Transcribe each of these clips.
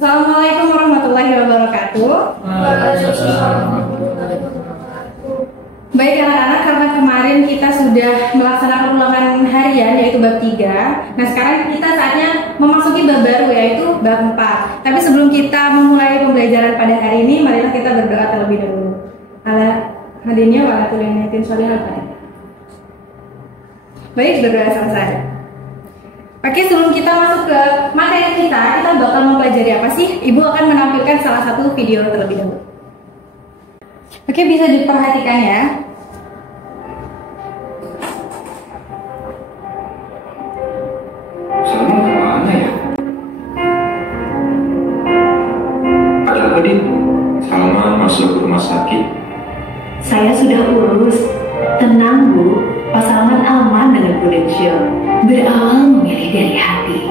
Assalamualaikum warahmatullahi wabarakatuh. Baik anak-anak, karena kemarin kita sudah melaksanakan ulangan harian yaitu bab 3. Nah sekarang kita saatnya memasuki bab baru yaitu bab 4. Tapi sebelum kita memulai pembelajaran pada hari ini, marilah kita berdoa terlebih dahulu. Hadirinnya wa ala kulli niyatin sholihah. Baik, berdoa sama saya. Oke, sebelum kita masuk ke materi kita bakal mempelajari apa sih? Ibu akan menampilkan salah satu video terlebih dahulu. Oke, bisa diperhatikan ya. Salma kemana ya? Ada apa, Din? Salma masuk rumah sakit. Saya sudah urus. Tenang, Bu. Pak Salman aman dengan Prudential. Berawal memilih dari hati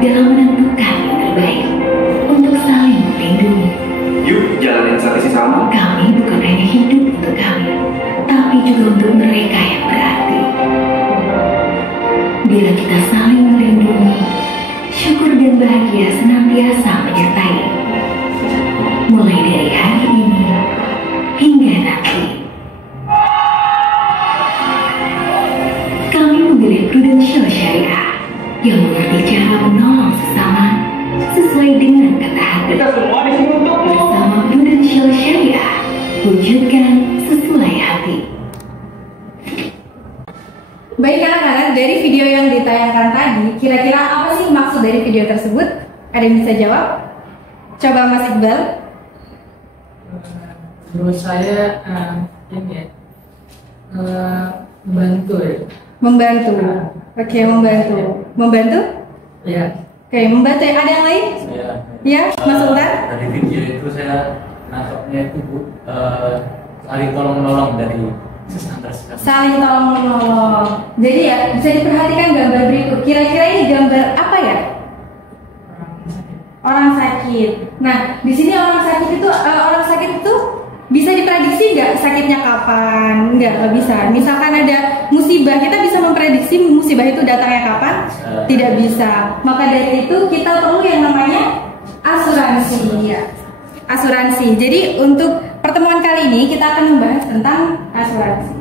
dalam menentukan yang terbaik untuk saling melindungi. Yuk, jalanin strategi Salma. Kami bukan hanya hidup untuk kami, tapi juga untuk mereka yang berarti. Bila kita saling melindungi, syukur dan bahagia senantiasa menyertai. Mulai dari hari ini hingga nanti. Kami memilih Prudential Syariah yang mengerti cara menolong sesama sesuai dengan kata hati. Kita semua di sini untukmu. Bersama Prudential Syariah, wujudkan sesuai hati. Baik anak-anak, dari video yang ditayangkan tadi, kira-kira apa sih maksud dari video tersebut? Ada yang bisa jawab? Coba Mas Iqbal. Menurut saya ini ya, membantu ya. Membantu. Oke, membantu. Membantu? Ya. Oke, membantu. Ada yang lain? Ya, Ya, Mas Sultan? dari video itu saya nangkapnya itu saling tolong menolong dari antar sesama. Saling tolong menolong. Jadi ya, bisa diperhatikan gambar berikut. Kira-kira ini gambar apa ya? Orang sakit. Nah, di sini orang sakit itu bisa diprediksi nggak sakitnya kapan? Nggak bisa. Misalkan ada musibah, kita bisa memprediksi musibah itu datangnya kapan? Tidak bisa. Maka dari itu kita perlu yang namanya asuransi. Ya. Asuransi. Jadi untuk pertemuan kali ini kita akan membahas tentang asuransi.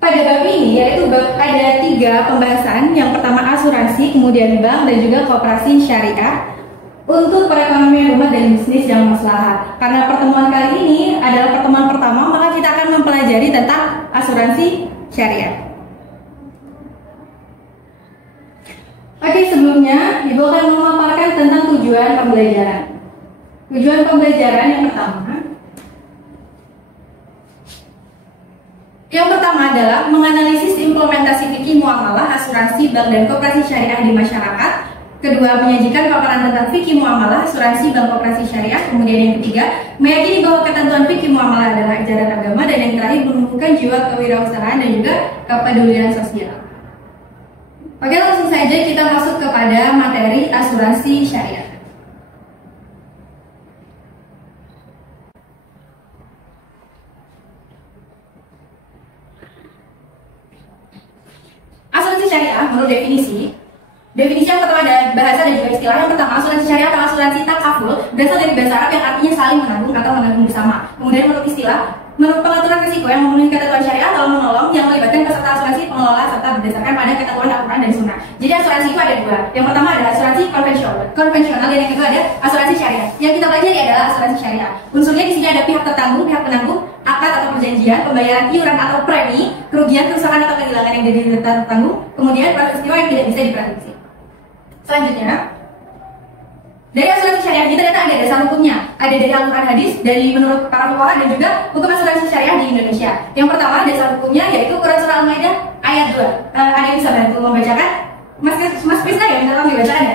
Pada bab ini yaitu ada 3 pembahasan. Yang pertama asuransi, kemudian bank dan juga koperasi syariah. Untuk perekonomian rumah dan bisnis yang maslahat. Karena pertemuan kali ini adalah pertemuan pertama, maka kita akan mempelajari tentang asuransi syariah. Oke, sebelumnya Ibu akan memaparkan tentang tujuan pembelajaran. Tujuan pembelajaran yang pertama adalah menganalisis implementasi fikih muamalah, asuransi, bank dan koperasi syariah di masyarakat. Kedua, menyajikan paparan tentang fikih muamalah, asuransi, bank, koperasi syariah. Kemudian yang ketiga, meyakini bahwa ketentuan fikih muamalah adalah ajaran agama. Dan yang terakhir, menumbuhkan jiwa kewirausahaan dan juga kepedulian sosial. Oke, langsung saja kita masuk kepada materi asuransi syariah. Asuransi syariah menurut Definisi yang pertama ada bahasa dan juga istilah. Yang pertama, asuransi syariah atau asuransi takaful berasal dari bahasa Arab yang artinya saling menanggung atau menanggung bersama. Kemudian menurut istilah, menurut pengaturan risiko yang memenuhi ketentuan syariah atau menolong yang melibatkan peserta asuransi, pengelola serta berdasarkan pada ketentuan Al-Quran dan Sunnah. Jadi asuransi itu ada 2. Yang pertama adalah asuransi konvensional dan yang kedua ada asuransi syariah. Yang kita pelajari adalah asuransi syariah. Unsurnya di sini ada pihak tertanggung, pihak penanggung, akad atau perjanjian, pembayaran iuran atau premi, kerugian, kerusakan atau kehilangan yang diderita tertanggung, kemudian proses istimewa yang tidak bisa diprediksi. Selanjutnya, dari asuransi syariah kita data ada dasar hukumnya, ada dari Al-Quran hadis, dari menurut para fuqaha dan juga hukum asuransi syariah di Indonesia. Yang pertama dasar hukumnya yaitu Quran surah Al-Maidah ayat 2. Ada yang bisa bantu membacakan? Mas Krisna ya, minta tolong dibaca ada.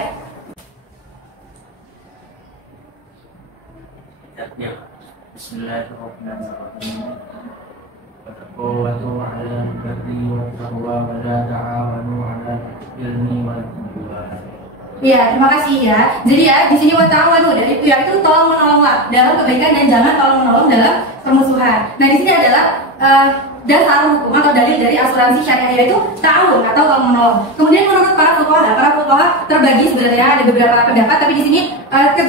Bismillahirrahmanirrahim. Wataqawwatu 'alal birri wat taqwa wa la ta'awanu 'alal ilmi wal 'udwan. Iya, terima kasih ya. Jadi ya, di sini wata'awanu dari itu ya itu tolong menolonglah dalam kebaikan dan jangan tolong menolong dalam permusuhan. Nah, di sini adalah dasar hukum atau dalil dari asuransi syariah, yaitu ta'awun atau tolong menolong. Kemudian menurut para fuqaha terbagi sebenarnya ada beberapa pendapat, tapi di sini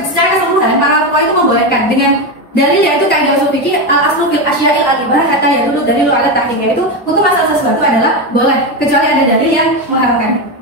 secara keseluruhan para fuqaha itu membolehkan dengan dalil yaitu kaidah usul fikih al-aslu fil asya'il al-ibah hatta yadullu dalilu ala tahrim, yaitu untuk masalah sesuatu adalah boleh kecuali ada dalil yang mengharamkan.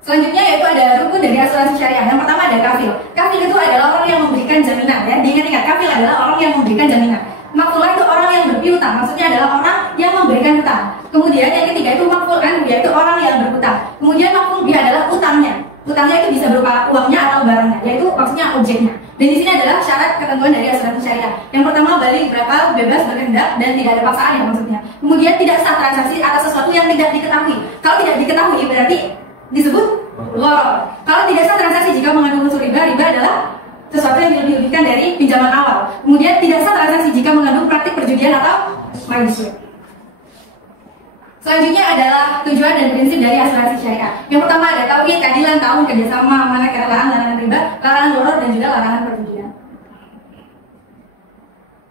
Selanjutnya yaitu ada rukun dari asuransi syariah. Yang pertama ada kafil. Kafil itu adalah orang yang memberikan jaminan, ya. Diingat-ingat, kafil adalah orang yang memberikan jaminan. Makfulah itu orang yang berpiutang, maksudnya adalah orang yang memberikan hutang. Kemudian yang ketiga itu makful anhu, yaitu orang yang berhutang. Kemudian makful bihi adalah utangnya. Utangnya itu bisa berupa uangnya atau barangnya, yaitu maksudnya objeknya. Dan di sini adalah syarat ketentuan dari asuransi syariah. Yang pertama balik berapa, bebas berkehendak dan tidak ada paksaan ya maksudnya. Kemudian tidak sah transaksi atas sesuatu yang tidak diketahui. Kalau tidak diketahui berarti disebut gharar. Kalau tidak sah transaksi jika mengandung unsur riba, riba adalah sesuatu yang dilebihkan dari pinjaman awal. Kemudian tidak sah transaksi jika mengandung praktik perjudian atau manusia. Selanjutnya adalah tujuan dan prinsip dari asuransi syariah. Yang pertama ada tauhid, keadilan, ta'awun, kerjasama, amanah, kerelaan, larangan riba, larangan gharar dan juga larangan perjudian.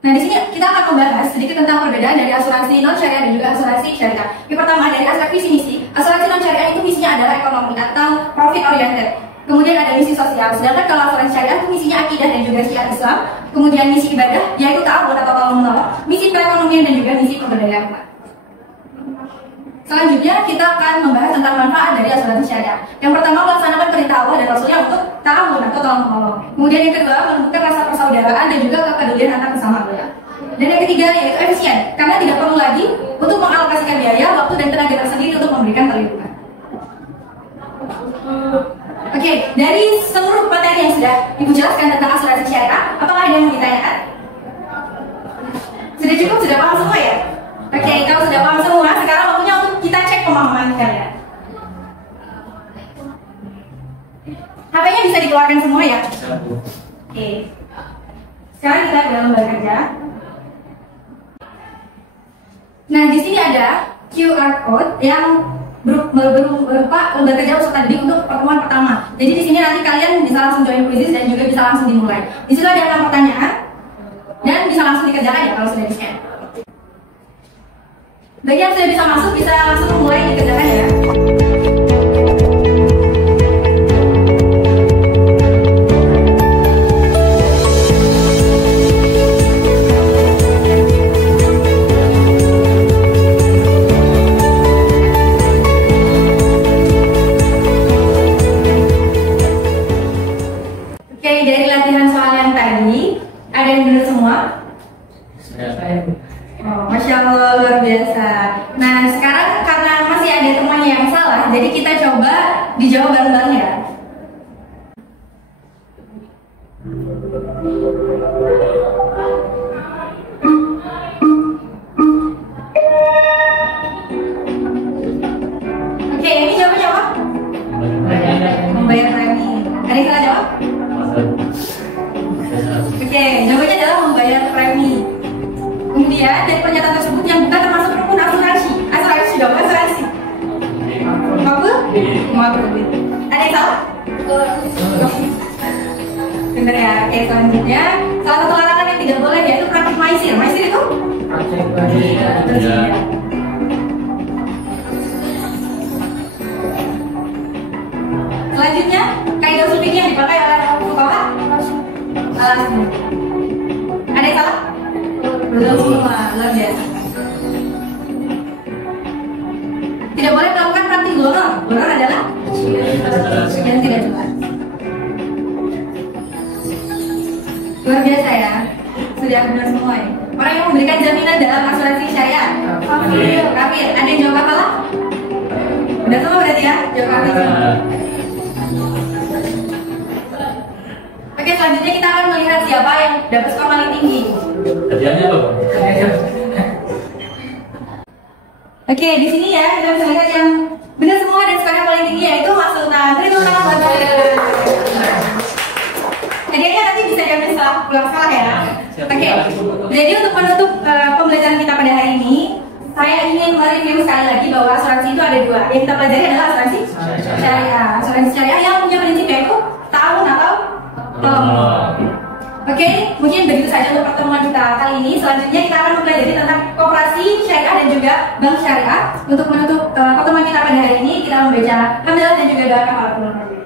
Nah, di sini kita akan membahas sedikit tentang perbedaan dari asuransi non syariah dan juga asuransi syariah. Yang pertama dari aspek visi misi, asuransi non syariah itu misinya adalah ekonomi atau profit oriented. Kemudian ada misi sosial. Sedangkan kalau asuransi syariah itu misinya akidah dan juga syiar Islam. Kemudian misi ibadah yaitu ta'awun atau tolong menolong, misi perekonomian dan juga misi pemberdayaan. Selanjutnya kita akan membahas tentang manfaat dari asuransi syariah. Yang pertama melaksanakan perintah Allah dan Rasulnya untuk ta'awun atau tolong menolong. Kemudian yang kedua menumbuhkan rasa persaudaraan dan juga kepedulian antar sesama. Dan yang ketiga yaitu efisien, karena tidak perlu lagi untuk mengalokasikan biaya, waktu dan tenaga tersendiri untuk memberikan perlindungan. Oke, dari seluruh materi yang sudah Ibu jelaskan tentang asuransi syariah, apakah ada yang mau ditanyakan? Sudah cukup? Sudah paham semua ya? Oke, kalau sudah paham semua, sekarang waktunya untuk kita cek pemahaman kalian. HP-nya bisa dikeluarkan semua ya? Oke. Sekarang kita ke dalam lembar kerja. Nah, di sini ada QR code yang berupa lembar kerja peserta didik untuk pertemuan pertama. Jadi di sini nanti kalian bisa langsung join quiz dan juga bisa langsung dimulai. Di situ ada 6 pertanyaan dan bisa langsung dikerjakan ya kalau sudah di-scan. Bagi yang sudah bisa masuk, bisa langsung mulai dikerjakan ya. Oke, dari latihan soal yang tadi, ada yang benar semua? Oh, Masya Allah, luar biasa. Nah, sekarang karena masih ada temannya yang salah, jadi kita coba dijawab bareng-bareng ya. Oke, ini jawabannya apa? Membayar premi. Ada yang salah jawab? Oke, jawabannya adalah membayar premi. Kemudian dari pernyataan tersebut yang bukan termasuk rukun asuransi. Asuransi sudah asuransi. Makbul? Makbul. Ada yang salah? Bener ya. Oke, selanjutnya salah satu larangan yang tidak boleh yaitu praktik maisir. Maisir itu? Selanjutnya kaidah usul fikih yang dipakai oleh fuqaha al-asli. Ada yang salah? Belum semua, luar biasa. Tidak boleh melakukan praktik gharar. Gharar adalah yang tidak jelas. Luar biasa ya. Sudah benar semua ya. Orang yang memberikan jaminan dalam asuransi syariah. Kafir. Ada yang jawab apa? Udah semua berarti ya? Jawab kafir semua. Oke, selanjutnya kita akan melihat siapa yang dapat skor paling tinggi. Kerjanya apa, Bang? Oke, di sini ya kita bisa lihat yang benar semua dan skornya paling tinggi yaitu Mas Sultan. Beri tepuk tangan buat kalian. Hadiahnya nanti bisa diambil setelah pulang sekolah ya. Oke, jadi untuk menutup pembelajaran kita pada hari ini, saya ingin mereview sekali lagi bahwa asuransi itu ada dua. Yang kita pelajari adalah asuransi syariah. Asuransi syariah yang punya prinsip yaitu ta'awun atau tolong. Oke, mungkin begitu saja untuk pertemuan kita kali ini. Selanjutnya kita akan mempelajari tentang koperasi syariah dan juga bank syariah. Untuk menutup pertemuan kita pada hari ini, kita membaca hamdalah dan juga doa kafaratul majlis.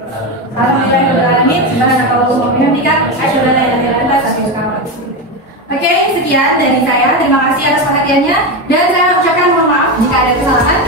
Alhamdulillahirobbilalamin. Subhanakallahumma wa bihamdika, asyhadu an la ilaha illa anta, astaghfiruka wa atubu ilaik. Oke, sekian dari saya. Terima kasih atas perhatiannya dan saya ucapkan mohon maaf jika ada kesalahan.